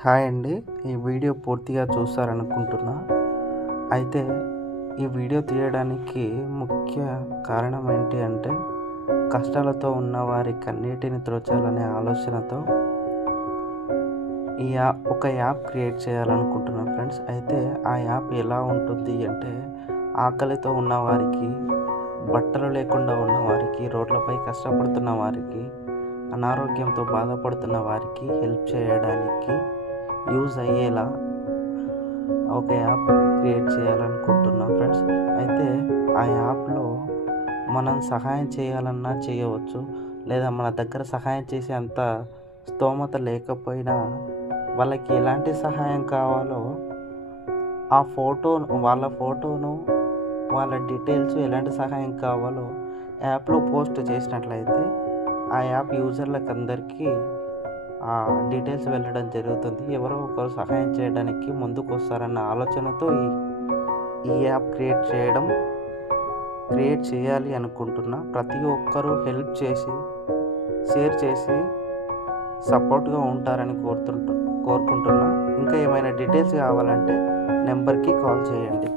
Hi అండి. ఈ video పూర్తిగా చూస్తారనుకుంటున్నా. అయితే ఈ వీడియో తీయడానికి ముఖ్య కారణం ఏంటి అంటే, కష్టాలతో ఉన్న వారి కన్నీటిని తుడచాలనే ఆలోచనతో ఒక యాప్ క్రియేట్ చేయాలనుకుంటున్నా ఫ్రెండ్స్. అయితే ఆ యాప్ ఎలా ఉంటుంది అంటే, ఆకలితో ఉన్నవారికి, బట్టలు లేకుండా ఉన్నవారికి, రోడ్లపై కష్టపడుతున్న వారికి, అనారోగ్యంతో బాధపడుతున్న వారికి హెల్ప్ చేయడానికి యూజ్ అయ్యేలా ఒక యాప్ క్రియేట్ చేయాలనుకుంటున్నాం ఫ్రెండ్స్. అయితే ఆ యాప్లో మనం సహాయం చేయాలన్నా చేయవచ్చు, లేదా మన దగ్గర సహాయం చేసే అంత స్తోమత లేకపోయినా వాళ్ళకి ఎలాంటి సహాయం కావాలో వాళ్ళ ఫోటోను, వాళ్ళ డీటెయిల్స్, ఎలాంటి సహాయం కావాలో యాప్లో పోస్ట్ చేసినట్లయితే ఆ యాప్ యూజర్లకు అందరికీ ఆ డీటెయిల్స్ వెళ్ళడం జరుగుతుంది. ఎవరో ఒకరు సహాయం చేయడానికి ముందుకు వస్తారన్న ఆలోచనతో ఈ యాప్ క్రియేట్ చేయాలి అనుకుంటున్నా. ప్రతి ఒక్కరూ హెల్ప్ చేసి, షేర్ చేసి, సపోర్ట్గా ఉంటారని కోరుకుంటున్నా. ఇంకా ఏమైనా డీటెయిల్స్ కావాలంటే నెంబర్కి కాల్ చేయండి.